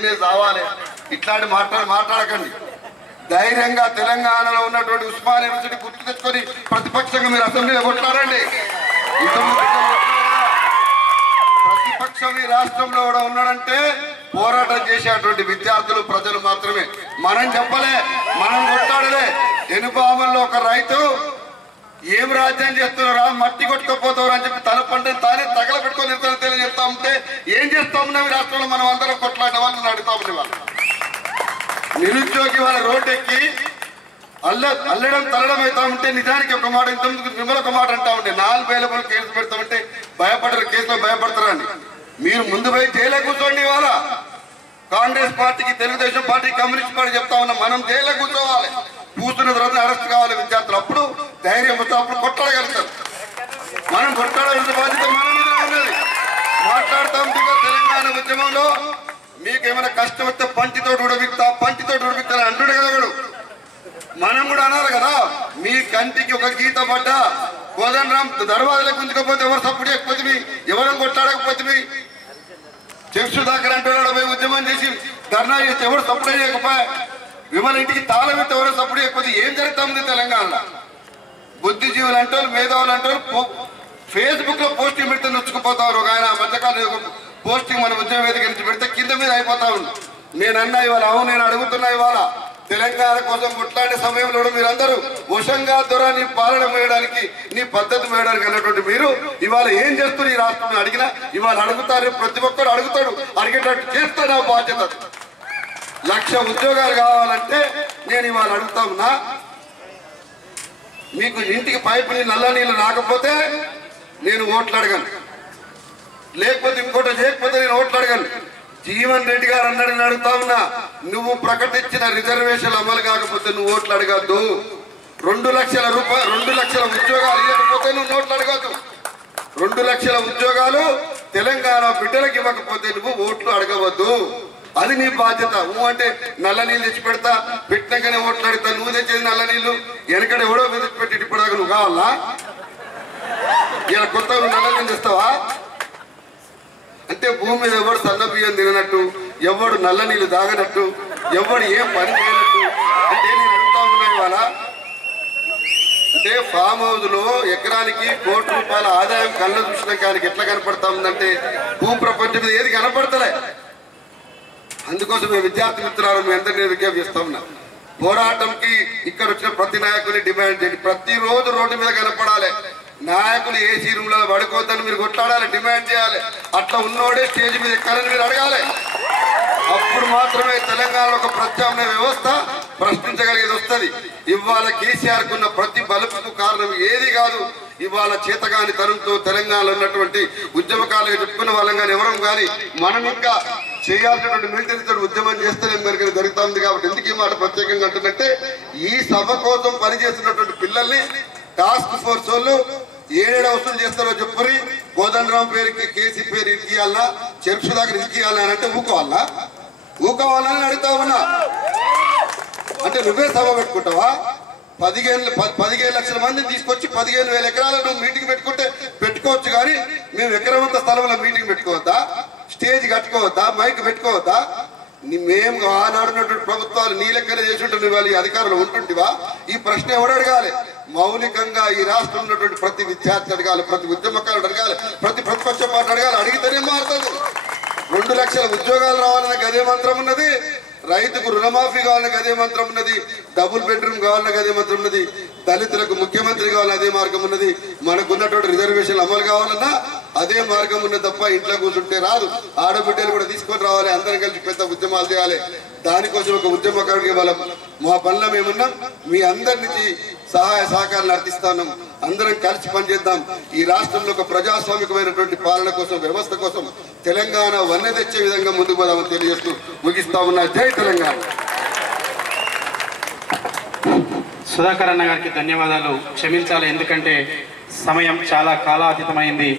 తినే రావాలి ఇట్లాంటి మాట్లాడకండి. ధైర్యంగా తెలంగాణలో ఉన్నటువంటి ఉస్మానియా యూనివర్సిటీ గుర్తు తెచ్చుకొని ప్రతిపక్షంగా మీరు అసెంబ్లీలో కొట్లాడండి. ప్రతిపక్షం ఈ రాష్ట్రంలో కూడా ఉన్నాడంటే పోరాటం చేసేటువంటి విద్యార్థులు ప్రజలు మాత్రమే. మనం చెప్పలే, మనం కొట్లాడలే. ఎనుపాముల్లో ఒక రైతు ఏం రాజ్యం చేస్తున్నారా, మట్టి కొట్టుకోపోతారు అని చెప్పి తన పంటని తానే తగలబెట్టుకొని చెప్తా ఉంటే ఏం చేస్తా ఉన్నాం ఈ రాష్ట్రంలో? మనం అందరం కొట్లాడే వాళ్ళని అడుగుతా ఉండే వాళ్ళు. నిరుద్యోగి వాళ్ళ రోడ్డెక్కి అల్లడం తల్లడం అవుతా ఉంటే నిజానికి ఒక మాట, ఇంతకుముందు మిమ్మల్ని ఒక మాట అంటా ఉంటే 4,000 కేసులు పెడతామంటే భయపడరు, కేసులో భయపడతారని. మీరు ముందు పోయి జైల్లో కూర్చోండి. ఇవాళ కాంగ్రెస్ పార్టీకి, తెలుగుదేశం పార్టీకి, కమ్యూనిస్ట్ పార్టీ చెప్తా ఉన్నాం, మనం జైల్లో కూర్చోవాలి. కూర్చున్న తర్వాత అరెస్ట్ కావాలి విద్యార్థులు. అప్పుడు ధైర్యం వస్తే అప్పుడు కొట్లాడగలుగుతారు. మనం కొట్లాడాల్సిన బాధ్యత మన మీద ఉన్నది. మాట్లాడతాం తెలంగాణ ఉద్యమంలో మీకు ఏమైనా కష్టం వస్తే పంటితో ఉడబిక్తా అంటుడు కదా. మనం కూడా అనాలి కదా, మీ కంటికి ఒక గీత పడ్డా కోదండరాం దర్వాజలకు గుంజుకపోతే ఎవరు సపోర్ట్ చేయకపోతే, ఎవరు కొట్లాడకపోతే, చెఫ్ సుధాకర్ అంటున్నాడు పోయి ఉద్యమం చేసి ధర్నా చేస్తే ఎవరు సపోర్ట్ చేయకపోయా, విమల ఇంటికి తాళం ఎత్తే ఎవరు సపోర్ట్ చేయకపోతే ఏం జరుగుతుంది తెలంగాణలో? బుద్ధిజీవులు అంటే మేధావులు అంటే ఫేస్బుక్ లో పోస్టింగ్ పెడితే నొచ్చుకుపోతారు. ఒక ఆయన మధ్యకాలం పోస్టింగ్ మన ఉద్యమ వేదిక నుంచి పెడితే కింద మీద అయిపోతా ఉంది. నేను అన్నా ఇవాళ, అవును నేను అడుగుతున్నా ఇవాళ తెలంగాణ కోసం కొట్లాడే సమయంలో మీరందరూ వశంగా దొర నీ పాలన వేయడానికి, నీ పద్ధతి వేయడానికి అన్నటువంటి మీరు ఇవాళ ఏం చేస్తున్నారు? ఈ రాష్ట్రం అడిగినా ఇవాళ అడుగుతారు, ప్రతి ఒక్కరు అడుగుతాడు, అడిగేటట్టు చేస్తాడు. ఆ బాధ్యత 1,00,000 ఉద్యోగాలు కావాలంటే నేను ఇవాళ అడుగుతా ఉన్నా, మీకు ఇంటికి పైపు నీళ్ళు నల్ల నీళ్ళు రాకపోతే నేను ఓట్లు అడగను, లేకపోతే ఇంకోటి చేయకపోతే నేను ఓట్లు అడగను. జీవన్ రెడ్డి గారు అన్నాడు, నేను అడుగుతా ఉన్నా, నువ్వు ప్రకటించిన రిజర్వేషన్లు అమలు కాకపోతే నువ్వు ఓట్లు అడగద్దు. 2 లక్షల రూపాయలు 2 లక్షల ఉద్యోగాలు ఇవ్వకపోతే నువ్వు ఓట్లు అడగద్దు. 2 లక్షల ఉద్యోగాలు తెలంగాణ బిడ్డలకు ఇవ్వకపోతే నువ్వు ఓట్లు అడగవద్దు. అది నీ బాధ్యత. నువ్వు అంటే నల్ల నీళ్ళు తెచ్చి పెడతా, పెట్టినాకనే ఓట్లు అడుగుతా. నువ్వు తెచ్చేది నల్ల నీళ్లు వెనకడ ఎవడో పెట్టి ఇప్పటిదాకా నువ్వు కావాలా? ఇలా కొత్త నల్ల నీళ్ళు తెస్తావా? అంటే భూమి మీద ఎవడు సన్న బియ్యం తిననట్టు, ఎవడు నల్ల నీళ్లు తాగనట్టు, ఎవడు ఏం పని చేయనట్టు. అంటే నేను అడుగుతా ఉన్నా ఇవాళ, అంటే ఫామ్ హౌస్ లో ఎకరానికి ₹1,00,00,000 ఆదాయం కళ్ళ చూసినాక ఆయనకి ఎట్లా కనపడతా ఉందంటే భూమి ప్రపంచం మీద ఏది కనపడతలే. అందుకోసం మేము విద్యార్థి మిత్రులు మీ అందరినీ విజ్ఞప్తి చేస్తా ఉన్నా, పోరాటంకి ఇక్కడ వచ్చిన ప్రతి నాయకుని డిమాండ్ చేయండి. ప్రతిరోజు రోడ్డు మీద కనపడాలి. నాయకులు ఏసీ రూమ్ లో పడుకోవద్దని మీరు కొట్లాడాలి, డిమాండ్ చేయాలి. అట్లా ఉన్నోడే స్టేజ్ మీద ఎక్కాలని మీరు అడగాలి. అప్పుడు మాత్రమే తెలంగాణలో ఒక ప్రత్యామ్నాయ వ్యవస్థ ప్రశ్నించగలిగేది వస్తుంది. ఇవాళ కేసీఆర్ కున్న ప్రతి బలుపుకు కారణం ఏది కాదు, ఇవాళ చేతగాని తరంతో తెలంగాణలో ఉన్నటువంటి ఉద్యమకాలుగా చెప్పుకున్న వాళ్ళం కానీ ఎవరం కానీ మనం ఇంకా చేయాల్సినటువంటి మిలిటరీతో ఉద్యమం చేస్తేనే మనకి జరుగుతుంది. కాబట్టి ఎందుకు ఈ మాట ప్రత్యేకంగా అంటున్నట్టే, ఈ సభ కోసం పనిచేస్తున్నటువంటి పిల్లల్ని టాస్క్ ఫోర్స్ వాళ్ళు ఏడేడు వసూలు చేస్తారో చెప్పురి. కోదండరాం పేరుకి కేసీ పేరు ఇరికియాలన్నా, చెఫ్ సుధాకర్ ఇరికియాలన్నా అంటే ఊకోవాలని అడుగుతా ఉన్నా. అంటే నువ్వే సభ పెట్టుకుంటావా? 15 లక్షల మందిని తీసుకొచ్చి 15,000 ఎకరాలు నువ్వు మీటింగ్ పెట్టుకుంటే పెట్టుకోవచ్చు, కానీ మేము ఎకరమంత స్థలంలో మీటింగ్ పెట్టుకోవద్దా? స్టేజ్ కట్టుకోవద్దా? మైక్ పెట్టుకోవద్దా? మేము ఆనాడున్నటువంటి ప్రభుత్వాలు నీ లెక్కనే చేసి ఉంటే నువ్వు ఈ అధికారులు ఉంటుంటివా? ఈ ప్రశ్న ఎవడు అడగాలి? మౌలికంగా ఈ రాష్ట్రంలో ఉన్నటువంటి ప్రతి విద్యార్థి అడగాలి, ప్రతి ఉద్యమకారుడు అడగాలి, ప్రతి ప్రతిపక్ష పార్టీ అడగాలి. అడిగితేనే మారుతుంది. 2 లక్షల ఉద్యోగాలు రావాలన్న గదే మంత్రం ఉన్నది, రైతుకు రుణమాఫీ కావాలన్న గదే మంత్రం ఉన్నది, డబుల్ బెడ్రూమ్ కావాలన్న గదే మంత్రం ఉన్నది, దళితులకు ముఖ్యమంత్రి కావాలన్న అదే మార్గం ఉన్నది, మనకు ఉన్నటువంటి రిజర్వేషన్లు అమలు కావాలన్నా అదే మార్గం ఉన్నది తప్ప ఇంట్లో కూర్చుంటే రాదు. ఆడబిడ్డలు కూడా తీసుకొని రావాలి, అందరం కలిసి పెద్ద ఉద్యమాలు చేయాలి. దానికోసం ఒక ఉద్యమకారుడికి వాళ్ళ మా పనుల మేమున్నాం. మీ అందరి నుంచి సహాయ సహకారాలు అర్థిస్తాను. అందరం కలిసి పనిచేద్దాం. ఈ రాష్ట్రంలో ఒక ప్రజాస్వామికమైనటువంటి పాలన కోసం, వ్యవస్థ కోసం తెలంగాణ వన్నె తెచ్చే విధంగా ముందుకు పోదామని తెలియజేస్తూ ముగిస్తా ఉన్నా. జై తెలంగాణ. సుధాకర్ అన్న గారికి ధన్యవాదాలు. క్షమించాలి, ఎందుకంటే సమయం చాలా కాలాతీతమైంది.